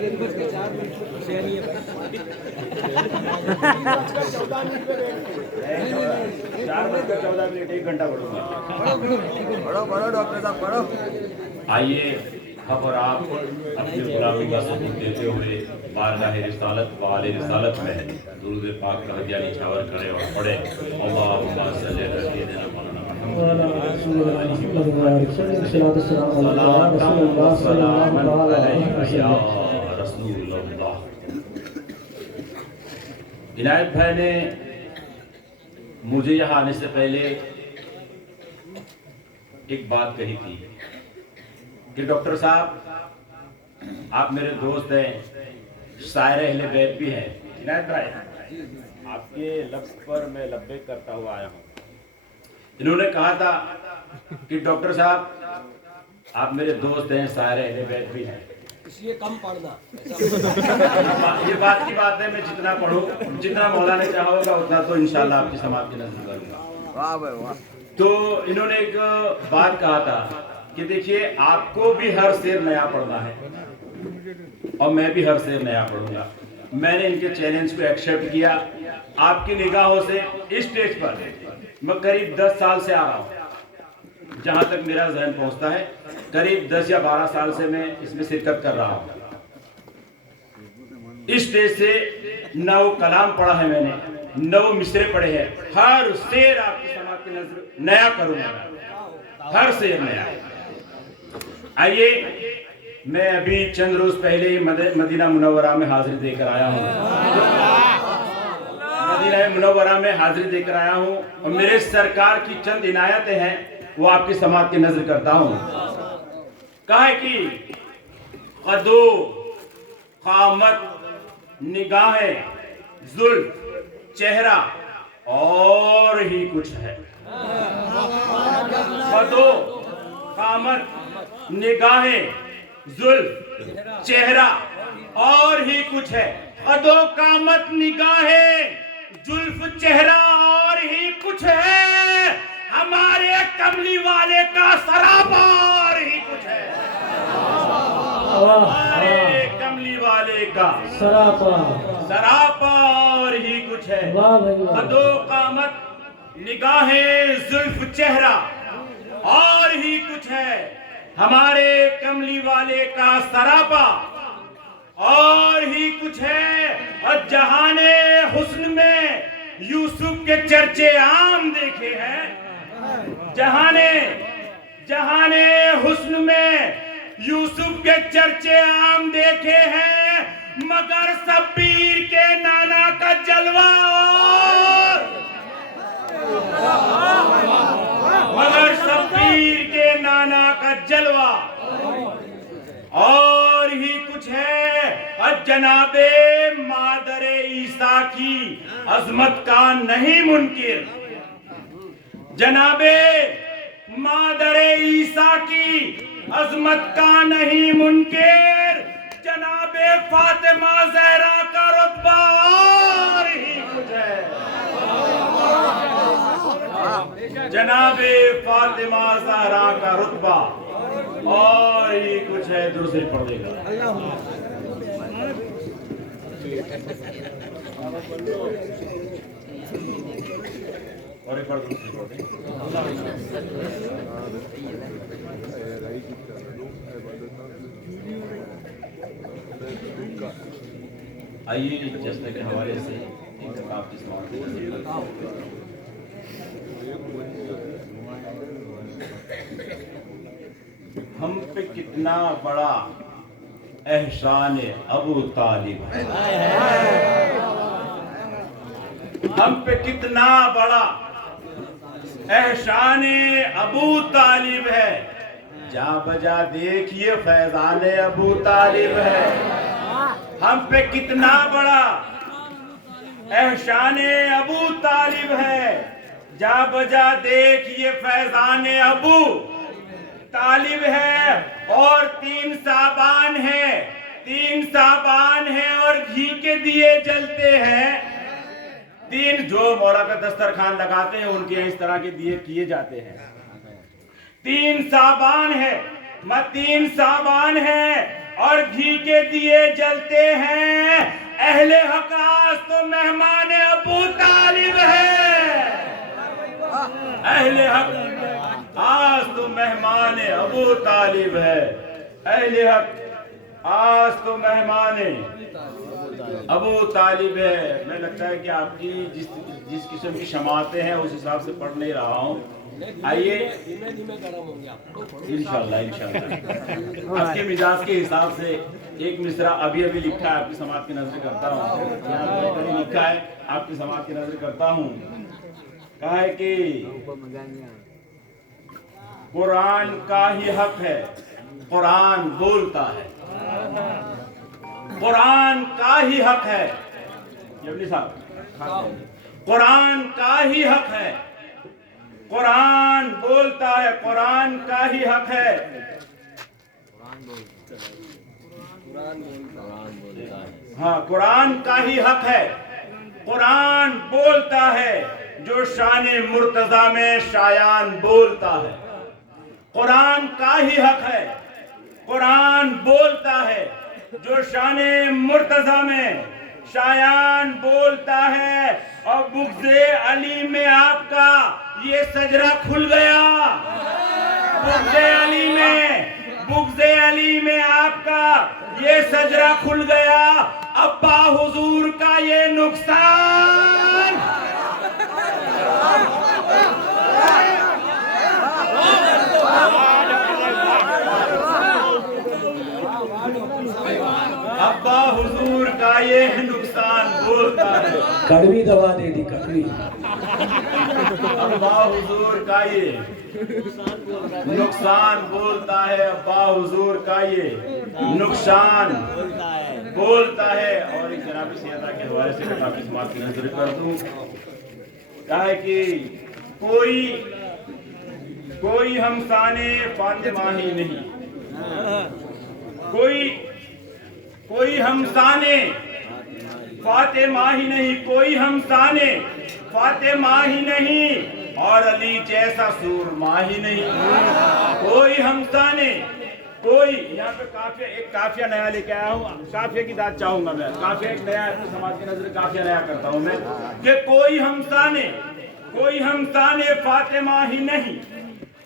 4:14 1 घंटा पढ़ूंगा। पढ़ो डॉक्टर साहब पढ़ो। आइए हम और आप अपनी गुलामी का सबूत देते हुए बारगाह रिसालत वाले रिसालत में दुरूद पाक का हदिया निछावर करें और पढ़े अल्लाहुम्मा सल्ली अला सय्यिदिना मौलाना रसूलुल्लाह। इनायत भाई ने मुझे यहाँ आने से पहले एक बात कही थी कि डॉक्टर साहब आप मेरे दोस्त हैं, शायर अहले बैत भी हैं। इनायत भाई आपके लफ्ज़ पर मैं लब्बैक करता हुआ आया हूँ। इन्होंने कहा था कि डॉक्टर साहब आप मेरे दोस्त हैं, शायर अहले बैत भी हैं, इसलिए कम पढ़ना। ये बात की बात है, मैं जितना पढ़ूं जितना मौला ने चाहा होगा उतना तो इंशाल्लाह आपकी समाज की नजर करूंगा। वाह भाई वाह। तो इन्होंने एक बात कहा था कि देखिए आपको भी हर शेर नया पढ़ना है और मैं भी हर शेर नया पढ़ूंगा। मैंने इनके चैलेंज को एक्सेप्ट किया। आपकी निगाहों से इस स्टेज पर मैं करीब 10 साल से आ रहा हूँ, जहां तक मेरा ज़हन पहुंचता है करीब 10 या 12 साल से मैं इसमें शिरकत कर रहा हूँ। इस स्टेज से 9 कलाम पढ़ा है मैंने, 9 मिसरे पढ़े हैं। हर शेर आपकी समाज की नजर नया करूंगा, हर शेर नया। आइए मैं अभी चंद रोज पहले ही मदीना मुनव्वरा में हाजिरी देकर आया हूँ। मदीना मुनव्वरा में हाजिरी देकर आया हूँ और मेरे सरकार की चंद इनायतें हैं वो आपकी समाज की नजर करता हूँ। कहा है कि कदो कामत निगाहें जुल्फ चेहरा और ही कुछ है। कदो कामत निगाहें जुल्फ चेहरा और ही कुछ है। कदो कामत निगाहें जुल्फ चेहरा और ही कुछ है। हमारे कमली वाले का सरापा और ही कुछ है। हमारे कमली वाले का सरापा और ही कुछ है। कदो कामत निगाहें जुल्फ चेहरा और ही कुछ है। हमारे कमली वाले का सरापा और ही कुछ है। और जहाने हुस्न में यूसुफ के चर्चे आम देखे हैं। जहाने हुस्न में यूसुफ के चर्चे आम देखे हैं, मगर शब्बीर के नाना का जलवा मगर शब्बीर के नाना का जलवा और ही कुछ है। और जनाबे मादरे ईसा की अजमत का नहीं मुनकिर। जनाबे मादरे ईसा की अजमत का नहीं मुनकिर। जनाबे फातिमा ज़हरा का रुतबा और ही कुछ है। जनाबे फातिमा ज़हरा का रुतबा और ही कुछ है। दूसरे पढ़ देगा। और एक बार दूसरी पढ़ दें। आइए जश्न के हवाले से एक किताब की समाप्ति हम पे कितना बड़ा एहसान अबू तालिब है। हम पे कितना बड़ा एहसान अबू तालिब है। जा बजा देखिए फैजान अबू तालिब है। हम पे कितना बड़ा एहसान अबू तालिब है। जा बजा देखिए फैजान अबू तालिब है। और 3 साबान है, 3 साबान है और घी के दिए जलते हैं। 3 जो मौला का दस्तरखान लगाते हैं उनके इस तरह के दिए किए जाते हैं। 3 साबान है, 3 साबान है और घी के दिए जलते हैं। अहले हक आज तो मेहमान अबू तालिब है। अहले हक आज तो मेहमान अबू तालिब है। अहले हक आज तो मेहमान अबू तालिब है। मैं लगता है कि आपकी जिस किस्म की शमातें हैं उस हिसाब से पढ़ नहीं रहा हूँ। आइए इंशाल्लाह इंशाल्लाह आपके मिजाज के हिसाब से एक मिसरा अभी अभी लिखा है, आपकी समाज की नजर करता हूँ। लिखा है, आपकी समाज की नजर करता हूँ। कहा है कि कुरान का ही हक है, कुरान बोलता है। कुरान का ही हक है, जबली साहब, कुरान का ही हक है। कुरान बोलता है, कुरान का ही हक है। हाँ, कुरान का ही हक है। कुरान बोलता है जो शान मुर्तजा में शायान बोलता है। कुरान का ही हक है। कुरान बोलता है जो शान मुर्तजा में शायान बोलता है। और बुग़्ज़े अली में आपका ये सजरा खुल गया। बुग़्ज़े अली में आपका ये सजरा खुल गया। अब्बा हुजूर का ये नुकसान। अब्बा हुजूर का ये नुकसान बोलता है। कड़वी दवा दे दी, कड़वी। अब्बा हुजूर का ये नुकसान बोलता है। अब्बा हुजूर का ये नुकसान बोलता है। और एक जनाब सैयदा के हवाले से मैं काफी समाज की नजर कर दूं। कहा है कि कोई हमसाने फातिमा ही नहीं। कोई हमसाने फातिमा ही नहीं। कोई हमसाने फातिमा ही नहीं। और अली जैसा सूरमा ही नहीं। कोई हमसाने कोई। यहाँ पे काफिया, एक काफिया नया लेके आया हूँ। काफिया की दाद चाहूंगा मैं। काफिया एक नया समाज की नजर काफिया नया करता हूँ मैं कि कोई हमसाने फातिमा ही नहीं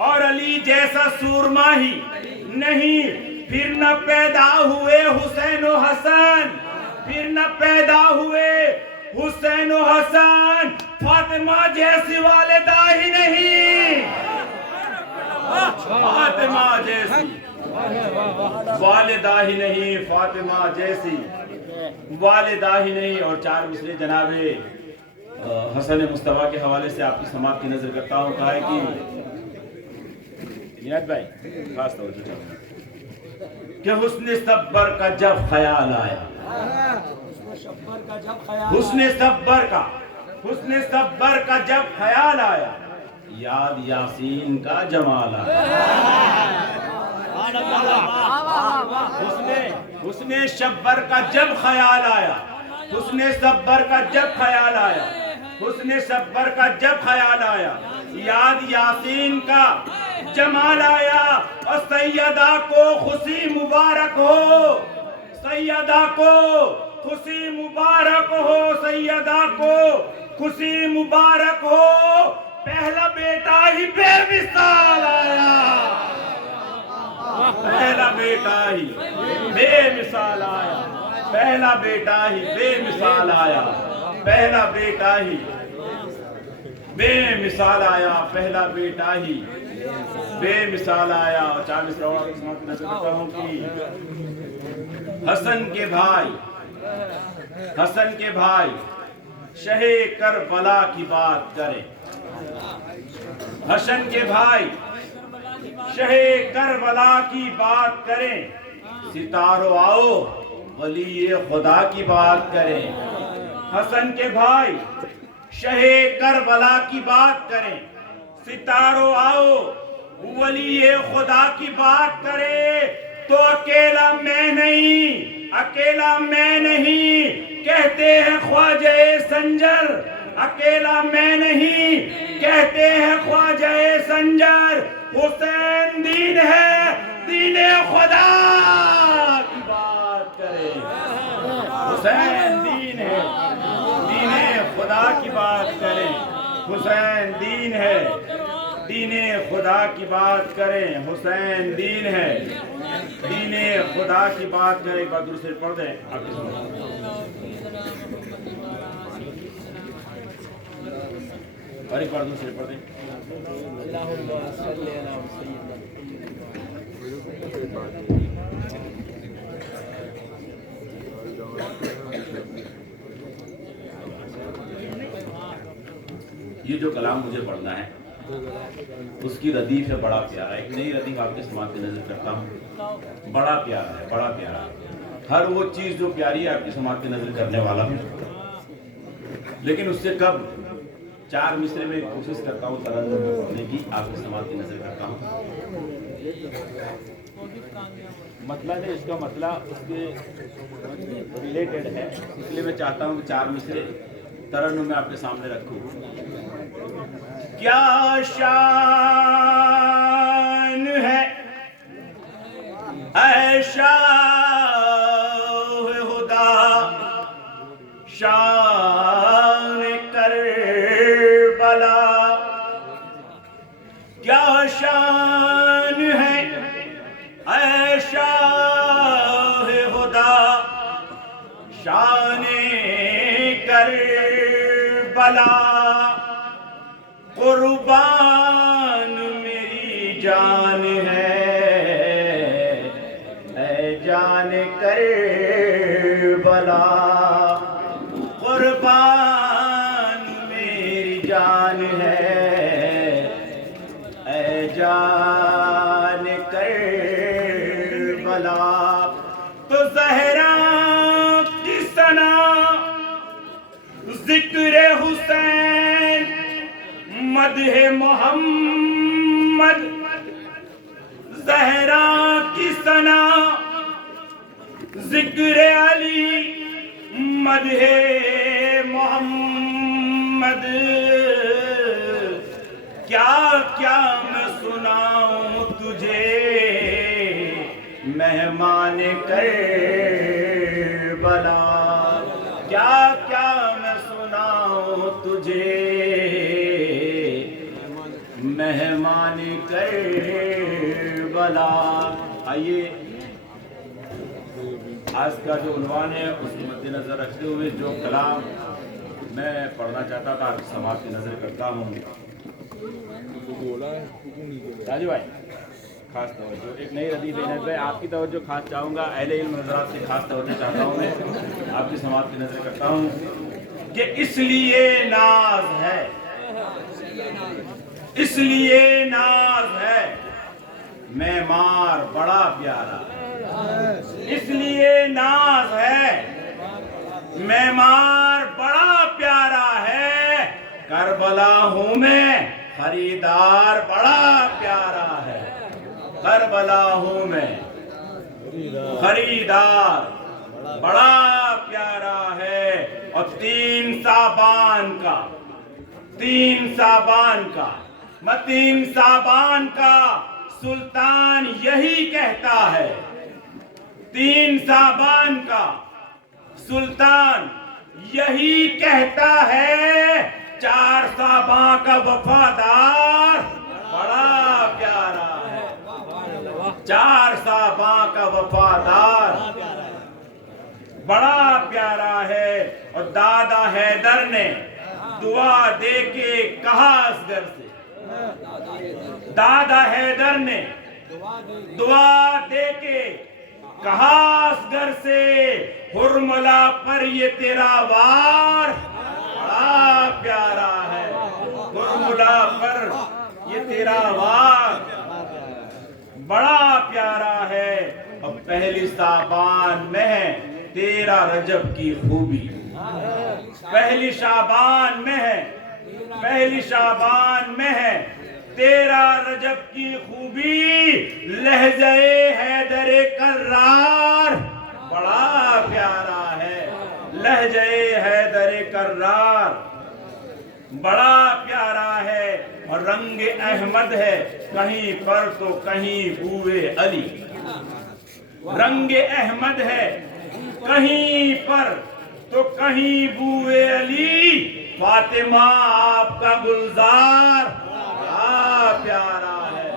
और अली जैसा सूरमा ही नहीं। फिर न पैदा हुए हुसैन और हसन। फिर न पैदा हुए हुसैन और हसन। फातिमा जैसी वालिदा ही नहीं। फातिमा जैसी वालिदा ही नहीं। फातिमा जैसी वालिदा ही नहीं। और चार मिसरे जनाबे हसन मुस्तफा के हवाले से आपकी समात की नजर करता हूँ। कहा है कि नियाज भाई खास तौर से कि हुस्न सब्बर का जब ख्याल आया। हुस्न सब्बर का जब ख्याल आया। याद यासीन का जमाल आया। हुस्न सब्बर का जब ख्याल आया। हुस्न सब्बर का जब ख्याल आया। हुस्न सब्बर का जब ख्याल आया। याद यासीन का जमाल आया। और सैयदा को खुशी मुबारक हो। सैयदा को खुशी मुबारक हो। सैयदा को खुशी मुबारक हो। पहला बेटा ही बेमिसाल आया। पहला बेटा ही बेमिसाल आया। पहला बेटा ही बेमिसाल आया। पहला बेटा ही बेमिसाल आया। पहला बेटा ही बेमिसाल आया। और 40 नजर करता हूँ कि हसन के भाई शहे करबला की बात करें। हसन के भाई शहे करबला की बात करें। सितारों आओ वली खुदा की बात करें। हसन के भाई शहे करबला की बात करें। सितारों आओ वली खुदा की बात करें। तो अकेला मैं नहीं कहते हैं ख्वाजा संजर। अकेला मैं नहीं कहते हैं ख्वाजा संजर। हुसैन दीन है, दीन खुदा की हुसैन दीन है, दीने खुदा की बात करें, हुसैन दीन है, दीने खुदा की बात करें, हुसैन दीन है, दीने खुदा की बात करें। एक बार दूसरे पढ़ दें आपके सामने। और एक बार दूसरे पढ़ दें। ये जो कलाम मुझे पढ़ना है उसकी रदीफ है बड़ा प्यारा। एक नई रदीफ आपके समाज में नजर करता हूँ, बड़ा प्यारा है, बड़ा प्यारा। हर वो चीज जो प्यारी है आपकी समाज में नजर करने वाला हूँ, लेकिन उससे कब 4 मिसरे में कोशिश करता हूँ तरन्नुम में पढ़ने की, आपकी समाज की नजर करता हूँ। मतलब है इसका मतलब उसके रिलेटेड है, इसलिए मैं चाहता हूँ कि 4 मिसरे तरन्नुम में आपके सामने रखूं। क्या शान है ऐशा खुदा, शान करबला। क्या शान है ऐशा खुदा, शान करबला। कुर्बान मेरी जान है जान करबला। कुर्बान मेरी जान है जान करबला। तो ज़हरा की सना जिक्र हुसैन, मदहे मोहम्मद। ज़हरा की सना जिक्र अली, मदहे मोहम्मद। क्या क्या मैं सुनाऊं तुझे मेहमान करबला। क्या क्या मैं सुनाऊं तुझे मेहमान करबला। आइए आज का जो उन्वान है उसको मद्देनजर रखते हुए जो कलाम मैं पढ़ना चाहता था आपकी समाज की नजर करता हूँ। राजू भाई खास तवज्जो, एक नई रदीफ है, आपकी तवज्जो खास चाहूँगा, अहले इल्म हज़रात से खास तवज्जो चाहता हूँ, मैं आपकी समाज की नजर करता हूँ कि इसलिए नाज है, इसलिए नाज है मेमार बड़ा प्यारा। इसलिए नाज है मेमार बड़ा प्यारा है। करबला हूँ मैं खरीदार बड़ा प्यारा है। करबला हूँ मैं खरीदार बड़ा प्यारा है। और 3 साबान का 3 साबान का सुल्तान यही कहता है। 3 साबान का सुल्तान यही कहता है। 4 साबां का वफादार बड़ा प्यारा है। 4 साबां का वफादार बड़ा प्यारा है। और दादा हैदर ने दुआ दे के कहा असगर से, दादा हैदर ने दुआ दे के कहा असगर से, हुरमला पर ये तेरा वार बड़ा प्यारा है। हुरमला पर ये तेरा वार बड़ा प्यारा है। और पहली साबान में है 13 रजब की खूबी। पहली शाबान में है 13 रजब की खूबी। लहज़े हैदरे कर्रार बड़ा प्यारा है। लहज़े हैदरे कर्रार बड़ा प्यारा है। और रंग अहमद है कहीं पर तो कहीं बूए अली। रंग अहमद है कहीं पर तो कहीं बूए अली फातिमा आपका गुलजार बड़ा प्यारा है।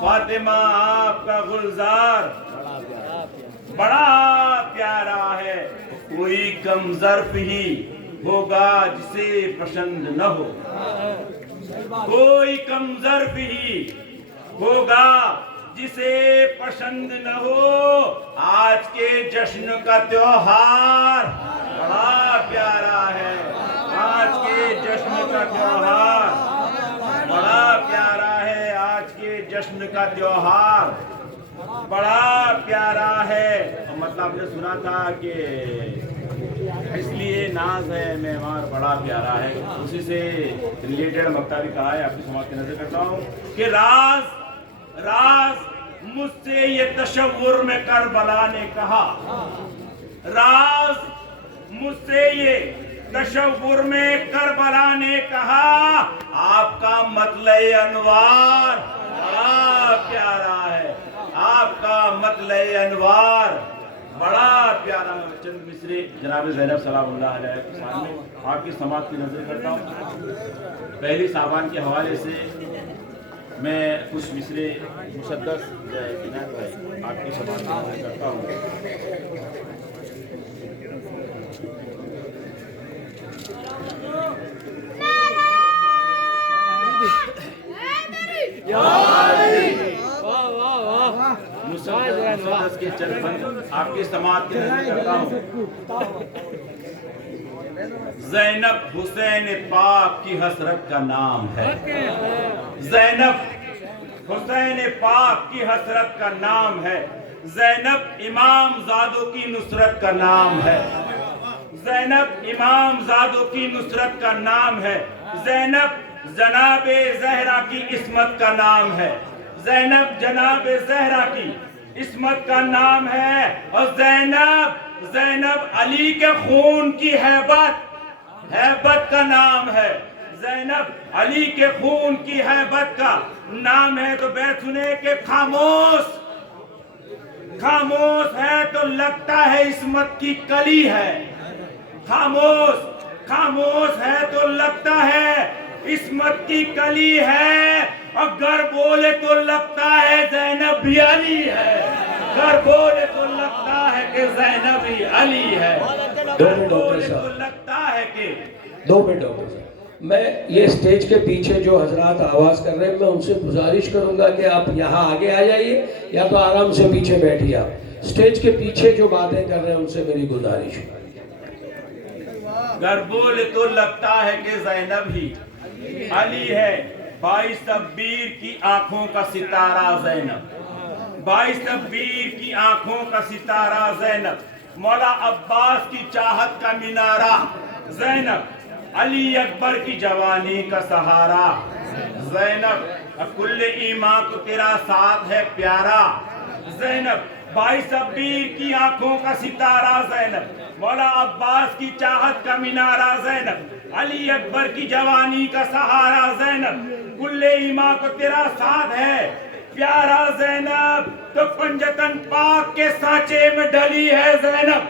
फातिमा आपका गुलजार बड़ा प्यारा है। कोई कम ज़र्फ ही होगा जिसे पसंद न हो, कोई कम ज़र्फ ही होगा जिसे पसंद न हो। आज के जश्न का त्योहार बड़ा प्यारा है। आज के जश्न का त्योहार बड़ा प्यारा है। आज के जश्न का त्योहार बड़ा प्यारा है। मतलब आपने सुना था कि इसलिए नाज है मेहमान बड़ा प्यारा है, उसी से रिलेटेड मक्ता भी कहा है। आपकी समाज की नजर करता हूँ कि राज मुझसे ये तशव्वुर में करबला ने कहा, राज मुझसे ये तशव्वुर में करबला ने कहा, आपका मतले अनवार बड़ा प्यारा है। आपका मतले अनवार बड़ा प्यारा। चंद मिसरे जनाब ज़ैनब सलामुल्लाह अलैहा के सामने आपकी समाज की नजर करता हूँ। पहली साबान के हवाले से मैं कुछ मिसरे मुसद्दस इनायत भाई आपकी समाज की नजर करता हूँ। मुसद्दस के चंद बंद आपकी समाज की नजर करता हूँ। ज़ैनब हुसैन पाक की हसरत का नाम है। ज़ैनब हुसैन पाक की हसरत का नाम है। ज़ैनब इमाम ज़ादों की नुसरत का नाम है। ज़ैनब इमाम ज़ादों की नुसरत का नाम है। ज़ैनब जनाबे ज़हरा की इस्मत का नाम है। ज़ैनब जनाबे ज़हरा की इस्मत का नाम है। और ज़ैनब अली के खून की हैबत का नाम है। ज़ैनब अली के खून की हैबत का नाम है। तो बैठ सुने के खामोश है तो लगता है इस्मत की कली है। खामोश है तो लगता है इस्मत की कली है। अगर बोले तो लगता है ज़ैनब भी अली है। अगर बोले तो लगता है कि ज़ैनब भी अली है। अगर बोले तो लगता है कि 2 मिनट डॉक्टर साहब, मैं ये स्टेज के पीछे जो हजरात आवाज कर रहे हैं मैं उनसे गुजारिश करूंगा कि आप यहाँ आगे आ जाइए या तो आराम से पीछे बैठिए। आप स्टेज के पीछे जो बातें कर रहे हैं उनसे मेरी गुजारिश है। अगर बोले तो लगता है कि ज़ैनब ही अली है। 22 शब्बीर की आंखों का सितारा ज़ैनब, 22 शब्बीर की आंखों का सितारा ज़ैनब, मौला अब्बास की चाहत का मीनारा ज़ैनब, अली अकबर की जवानी का सहारा ज़ैनब, कुल्ले ईमान को तेरा साथ है प्यारा ज़ैनब, 22 शब्बीर की आंखों का सितारा ज़ैनब, मौला अब्बास की चाहत का मीनारा ज़ैनब, अली अकबर की जवानी का सहारा ज़ैनब, कुल्ले ईमान को तेरा साथ है प्यारा ज़ैनब। तो पंजतन पाक के सांचे में ढली है ज़ैनब,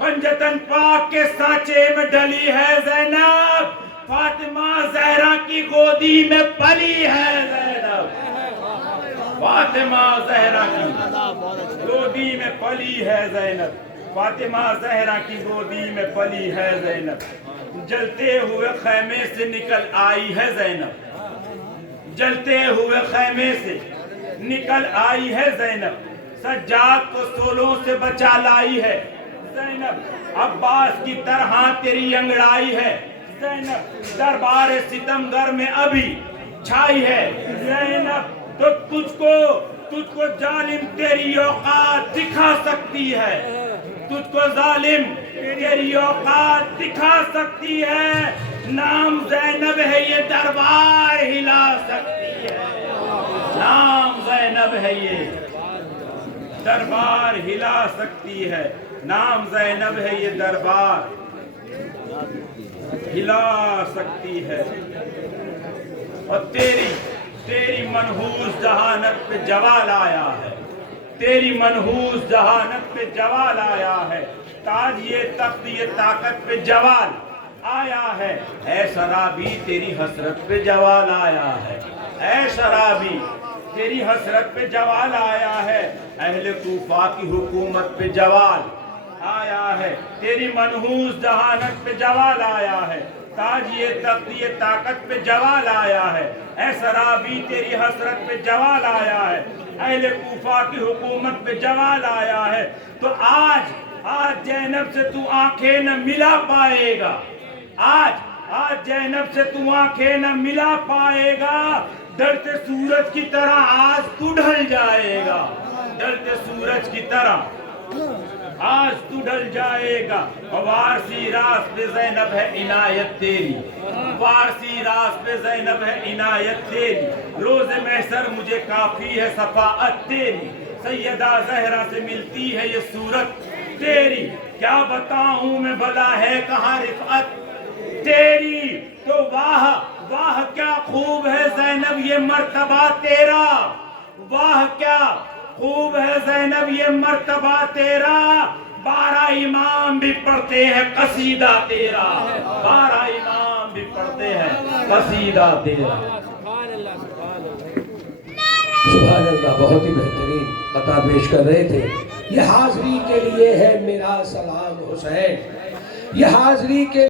पंजतन पाक के सांचे में ढली है ज़ैनब, फातिमा ज़हरा की गोदी में पली है ज़ैनब, फातिमा ज़हरा की गोदी में पली है ज़ैनब, फातिमा ज़हरा की गोदी में पली है ज़ैनब। जलते हुए खैमे से निकल आई है ज़ैनब, जलते हुए खैमे से निकल आई है ज़ैनब, सज्जाद को सोलों से बचा लाई है ज़ैनब, अब्बास की तरह तेरी अंगड़ाई है ज़ैनब, दरबार सितमगर में अभी छाई है ज़ैनब। तो तुझको जालिम तेरी औकात दिखा सकती है, तुझको जालिम तेरी औकात दिखा सकती है। नाम ज़ैनब है ये दरबार हिला सकती है, नाम ज़ैनब है ये दरबार हिला सकती है, नाम ज़ैनब है ये दरबार हिला सकती है। और तेरी मनहूस जहानत पे जवाल आया है, तेरी मनहूस जहानत पे जवाल आया है। ताज ये तख्त ये ताकत पे जवाल आया है, ऐ शराबी तेरी हसरत पे जवाल आया है, ऐ शराबी तेरी हसरत पे जवाल आया है, अहले कूफा की हुकूमत पे जवाल आया है, तेरी मनहूस जहानत पे जवाल आया है, ताज ये तख्त ये ताकत पे जवाल आया है, ऐ शराबी तेरी हसरत पे जवाल आया है, अहले कूफा की हुकूमत पे जवाल आया है। तो आज जैनब से तू आंखें न मिला पाएगा, आज जैनब से तू आंखें न मिला पाएगा, डरते सूरज की तरह आज तू ढल जाएगा, डरते सूरज की तरह आज तू ढल जाएगा। वारसी रास पे ज़ैनब है इनायत तेरी, वारसी रास पे ज़ैनब है इनायत तेरी, रोज़े महशर मुझे काफी है सफाअत तेरी, सैयदा ज़हरा से मिलती है ये सूरत तेरी, क्या बताऊं मैं भला है कहाँ रिफ़अत तेरी। तो वाह वाह क्या खूब है ज़ैनब ये मर्तबा तेरा, वाह क्या खूब है ज़ैनब ये मर्तबा तेरा, 12 इमाम भी पढ़ते हैं कसीदा तेरा, 12 इमाम भी पढ़ते हैं कसीदा तेरा। सुभान अल्लाह, बहुत ही बेहतरीन कथा पेश कर रहे थे। ये हाज़री के लिए है मेरा सलाम हुसैन, ये हाज़री के